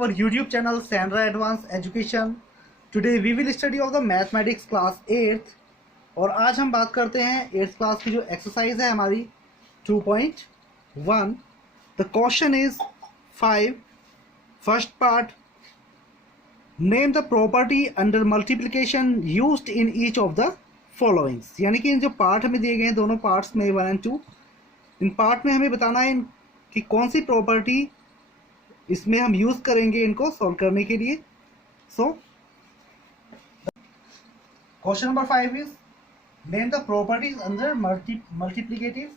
our YouTube channel Sandra Advanced Education. Today we will study of the mathematics class 8th और आज हम बात करते हैं 8th क्लास की जो एक्सरसाइज है हमारी 2.1. The question is 5. First part, name the property under multiplication used in each of the following. यानी कि इन जो पार्ट हमें दिए गए हैं दोनों पार्ट्स में 1 and 2, इन पार्ट में हमें बताना है कि कौन सी प्रॉपर्टी इसमें हम यूज करेंगे इनको सॉल्व करने के लिए. So question number 5 is name the properties under multiplicative.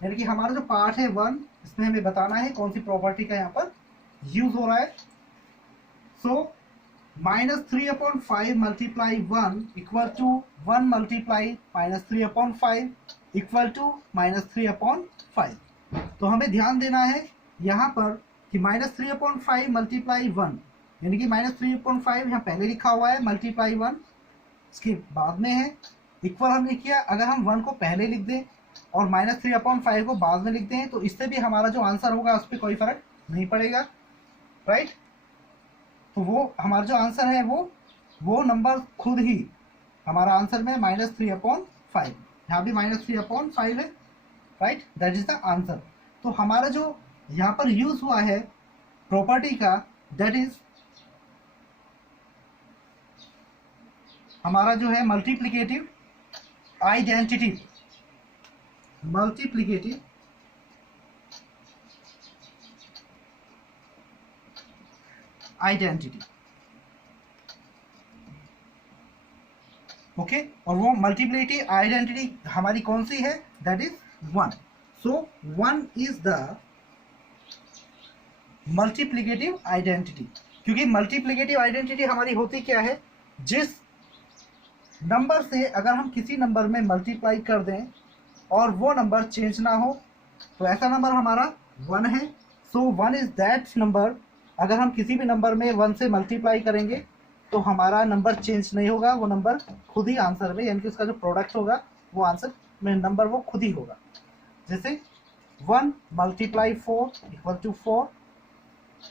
यानी कि हमारा जो पार्ट है 1, इसमें हमें बताना है कौन सी प्रॉपर्टी का यहाँ पर यूज हो रहा है. So -3/5 multiply 1 equal to 1 multiply -3/5 equal to -3/5. तो हमें ध्यान देना है यहाँ पर कि -3/5 मल्टीप्लाई 1, यानी कि -3/5 यहाँ पहले लिखा हुआ है, मल्टीप्लाई 1 इसके बाद में है, इक्वल हमने किया. अगर हम 1 को पहले लिख दें और -3/5 को बाद में लिख दें तो इससे भी हमारा जो आंसर होगा उस पर कोई फर्क नहीं पड़ेगा, राइट. तो वो हमारा जो आंसर है वो नंबर खुद ही हमारा आंसर में -3/5, यहाँ भी -3/5 है, right. That is the answer. तो हमारा जो यहाँ पर यूज हुआ है प्रॉपर्टी का, दैट इज हमारा जो है multiplicative identity. Multiplicative identity, okay. और वो मल्टीप्लिकेटिव आइडेंटिटी हमारी कौन सी है, that is 1. So 1 is the multiplicative identity. क्योंकि मल्टीप्लिकेटिव आइडेंटिटी हमारी होती क्या है, जिस नंबर से अगर हम किसी नंबर में मल्टीप्लाई कर दें और वो नंबर चेंज ना हो, तो ऐसा नंबर हमारा 1 है. सो 1 इज दैट नंबर. अगर हम किसी भी नंबर में 1 से मल्टीप्लाई करेंगे तो हमारा नंबर चेंज नहीं होगा, वो नंबर खुद ही आंसर में, यानी कि उसका जो प्रोडक्ट होगा वो आंसर में नंबर वो खुद ही होगा. जैसे 1 multiply 4 equal to 4,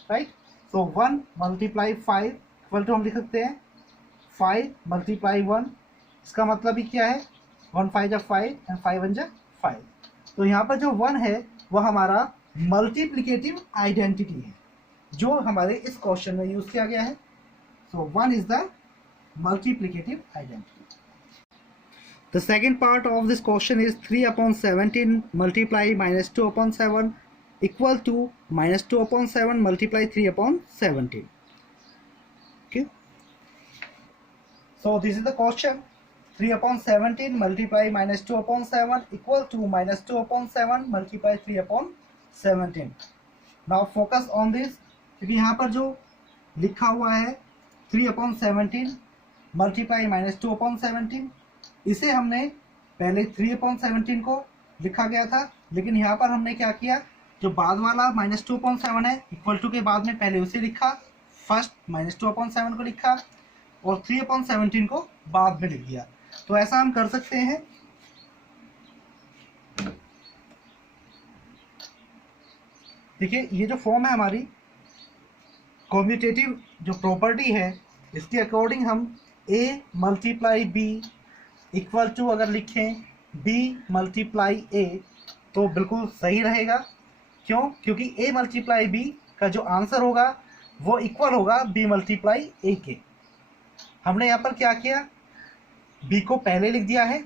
right. So 1 multiply 5 equal to हम लिख सकते हैं 5 मल्टीप्लाई 1. इसका मतलब ही क्या है, 1 5 जा 5 एंड 5 1 जा 5. तो यहाँ पर जो 1 है वो हमारा मल्टीप्लिकेटिव आइडेंटिटी है जो हमारे इस क्वेश्चन में यूज किया गया है. सो 1 is the multiplicative identity. The second part of this question is 3/17 multiply -2/7 equal to -2/7 multiply 3/17. Okay. So this is the question. 3/17 multiply -2/7 equal to -2/7 multiply 3/17. Now focus on this. क्योंकि यहाँ पर जो लिखा हुआ है 3/17 multiply -2/17, इसे हमने पहले 3/17 को लिखा गया था, लेकिन यहाँ पर हमने क्या किया, जो बाद वाला -2/7 है इक्वल टू के बाद में पहले उसे लिखा, फर्स्ट -2/7 को लिखा और 3/17 को बाद में लिख दिया. तो ऐसा हम कर सकते हैं. देखिए ये जो फॉर्म है हमारी कॉम्यूटेटिव जो प्रॉपर्टी है, इसके अकॉर्डिंग हम a multiply b equal to अगर लिखें b मल्टीप्लाई a तो बिल्कुल सही रहेगा. क्यों? क्योंकि a मल्टीप्लाई b का जो आंसर होगा वो इक्वल होगा b मल्टीप्लाई a के. हमने यहाँ पर क्या किया, b को पहले लिख दिया है,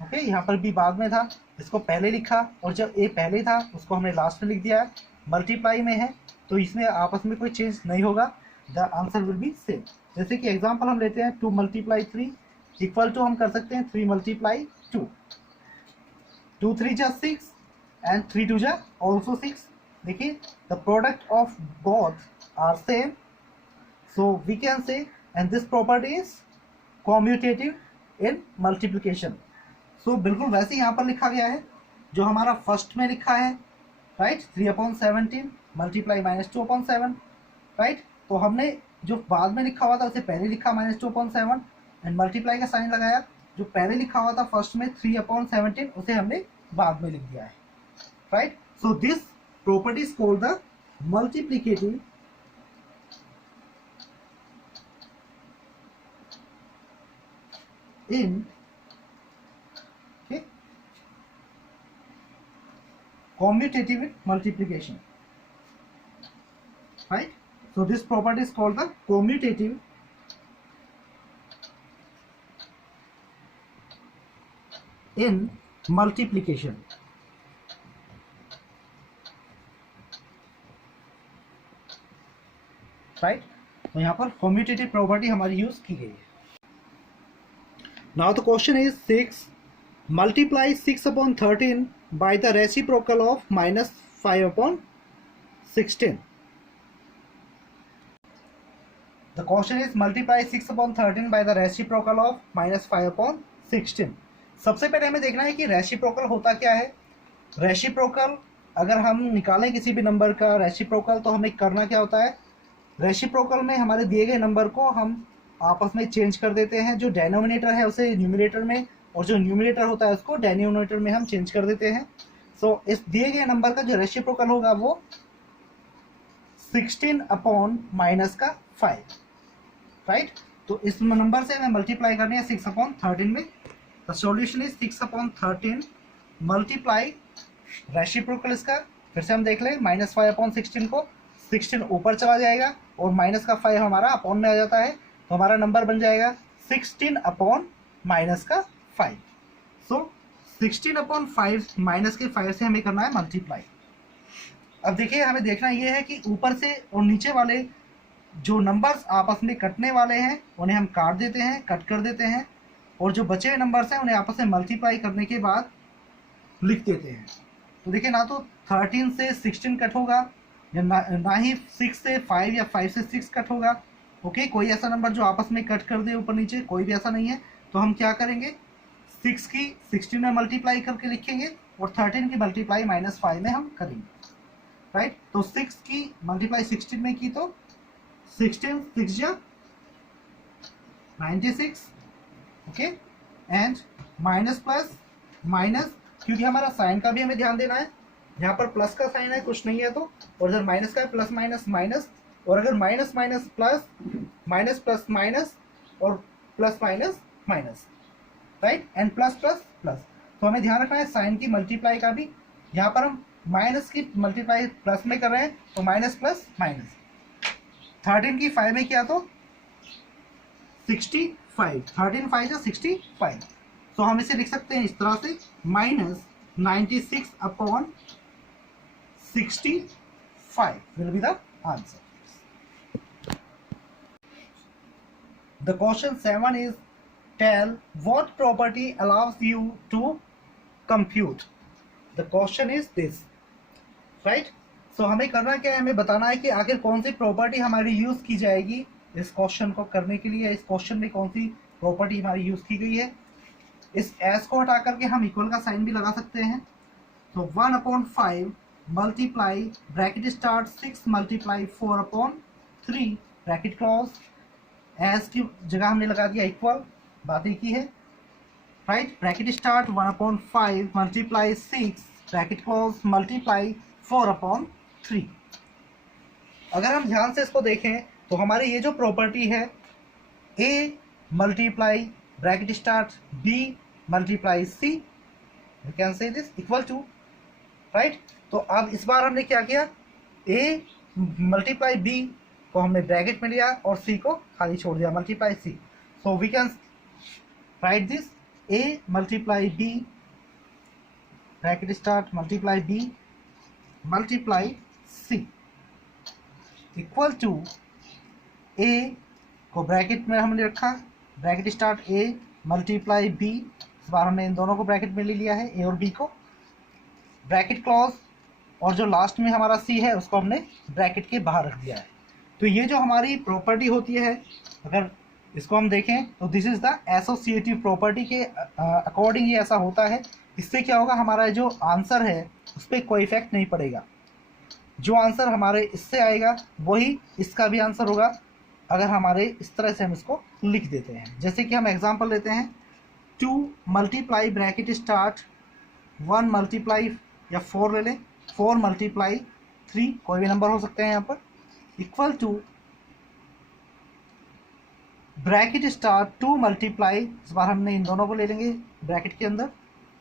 ओके. यहाँ पर b बाद में था, इसको पहले लिखा, और जब a पहले था उसको हमने लास्ट में लिख दिया है. मल्टीप्लाई में है तो इसमें आपस में कोई चेंज नहीं होगा, the answer will be same. जैसे कि एग्जांपल हम लेते हैं 2 मल्टीप्लाई 3 इक्वल टू हम कर सकते हैं 3 मल्टीप्लाई 2. 2 3 जा 6 एंड 3 2 जा ऑल्सो 6. देखिए the product of both are same, so we can say and this property is commutative in multiplication. सो बिल्कुल वैसे यहाँ पर लिखा गया है जो हमारा फर्स्ट में लिखा है, राइट. 3/17 multiply -2/7, right. तो हमने जो बाद में लिखा हुआ था उसे पहले लिखा -2/7 एंड मल्टीप्लाई का साइन लगाया. जो पहले लिखा हुआ था फर्स्ट में 3/17 उसे हमने बाद में लिख दिया है, right. So this property is called the multiplicative in okay, commutative multiplication, right? So this property is called the commutative in multiplication, right? तो यहाँ पर कम्यूटेटिव प्रॉपर्टी हमारी यूज की गई है. Now the question is 6 multiply 6/13 by the reciprocal of -5/16. The question is multiply 6/13 by the reciprocal of -5/16. सबसे पहले हमें देखना है कि रेसिप्रोकल होता क्या है. रेसिप्रोकल अगर हम निकालें किसी भी नंबर का रेसिप्रोकल तो हमें करना क्या होता है. रेसिप्रोकल में हमारे दिए गए नंबर को हम आपस में चेंज कर देते हैं. जो डेनोमिनेटर है उसे न्यूमिनेटर में और जो न्यूमिनेटर होता है उसको डेनोमिनेटर में हम चेंज कर देते हैं. सो इस दिए गए नंबर का जो रेसिप्रोकल होगा वो 16/-5, राइट? तो इस नंबर से हमें मल्टीप्लाई करनी है 6/13 में. The solution is 6/13 multiply reciprocal इसका फिर से हम देख लें -5/16 को 16 ऊपर चला जाएगा और माइनस का 5 हमारा अपॉन में आ जाता है. तो हमारा नंबर बन जाएगा 16/-5. सो 16/5 माइनस के 5 से हमें करना है मल्टीप्लाई. अब देखिए हमें देखना ये है कि ऊपर से और नीचे वाले जो नंबर्स आपस में कटने वाले हैं उन्हें हम काट देते हैं, कट कर देते हैं, और जो बचे हुए नंबर्स हैं उन्हें आपस में मल्टीप्लाई करने के बाद लिख देते हैं. तो देखिए ना तो 13 से 16 कट होगा या ना ही 6 से 5 या 5 से 6 कट होगा. ओके, कोई ऐसा नंबर जो आपस में कट कर दे ऊपर नीचे कोई भी ऐसा नहीं है. तो हम क्या करेंगे 6 की 16 में मल्टीप्लाई करके लिखेंगे और 13 की मल्टीप्लाई -5 में हम करेंगे, राइट? तो 6 की मल्टीप्लाई 16 में की तो 16 6 या 96, okay, and minus plus minus, क्योंकि हमारा साइन का भी हमें ध्यान देना है. यहाँ पर प्लस का साइन है कुछ नहीं है तो, और अगर माइनस का है प्लस माइनस माइनस, और अगर minus minus plus, minus plus minus, और plus minus minus, right? And plus plus plus. तो हमें ध्यान रखना है साइन की मल्टीप्लाई का भी. यहाँ पर हम माइनस की मल्टीप्लाई प्लस में कर रहे हैं तो माइनस प्लस माइनस. 13 की 5 में किया तो 65, 13 5 या 65. तो हम इसे लिख सकते हैं इस तरह से -96/65 will be the answer. The question 7 is tell what property allows you to compute. The question is this, right? So हमें करना क्या है, हमें बताना है कि आखिर कौन सी प्रॉपर्टी हमारी यूज की जाएगी इस क्वेश्चन को करने के लिए. इस क्वेश्चन में कौन सी प्रॉपर्टी हमारी यूज की गई है. इस एस को हटा करके हम इक्वल का साइन भी लगा सकते हैं. तो 1/5 multiply bracket start 6 multiply 4/3 bracket close. S की जगह हमने लगा दिया इक्वल, बात एक ही है, right? Bracket start 1/5 multiply 6 bracket close multiply 4/3. अगर हम ध्यान से इसको देखें तो हमारी ये जो प्रॉपर्टी है a multiply bracket start b multiply c, we can say this equal to, right? तो अब इस बार हमने क्या किया, a मल्टीप्लाई b को हमने ब्रैकेट में लिया और c को खाली छोड़ दिया multiply c. So we can write this a multiply b bracket start multiply b multiply c equal to a को ब्रैकेट में हमने रखा, bracket start a multiply b. इस बार हमने इन दोनों को ब्रैकेट में ले लिया है, a और b को, ब्रैकेट क्लोज, और जो लास्ट में हमारा c है उसको हमने ब्रैकेट के बाहर रख दिया है. तो ये जो हमारी प्रॉपर्टी होती है अगर इसको हम देखें तो this is the associative property के अकॉर्डिंग ये ऐसा होता है. इससे क्या होगा, हमारा जो आंसर है उस पर कोई इफेक्ट नहीं पड़ेगा. जो आंसर हमारे इससे आएगा वही इसका भी आंसर होगा अगर हमारे इस तरह से हम इसको लिख देते हैं. जैसे कि हम एग्जांपल लेते हैं 2 मल्टीप्लाई ब्रैकेट स्टार्ट 1 मल्टीप्लाई या 4 ले लें, 4 मल्टीप्लाई 3, कोई भी नंबर हो सकते हैं यहाँ पर, equal to bracket star 2 multiply, इस बार हमने इन दोनों को ले लेंगे ब्रैकेट के अंदर,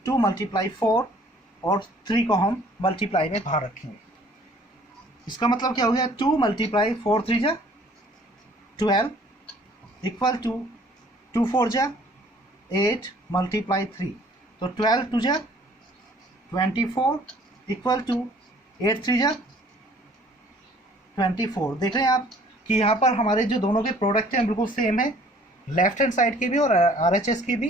2 मल्टीप्लाई 4 और 3 को हम मल्टीप्लाई में बाहर रखेंगे। इसका मतलब क्या हो गया, 2 मल्टीप्लाई 4 3 जा 12 इक्वल टू 2 4 जा 8 मल्टीप्लाई 3, तो 12 2 जा 24 इक्वल टू 8 3 जा 24। देख रहे हैं आप कि यहाँ पर हमारे जो दोनों के प्रोडक्ट हैं बिल्कुल सेम है, लेफ्ट हैंड साइड के भी और RHS के भी।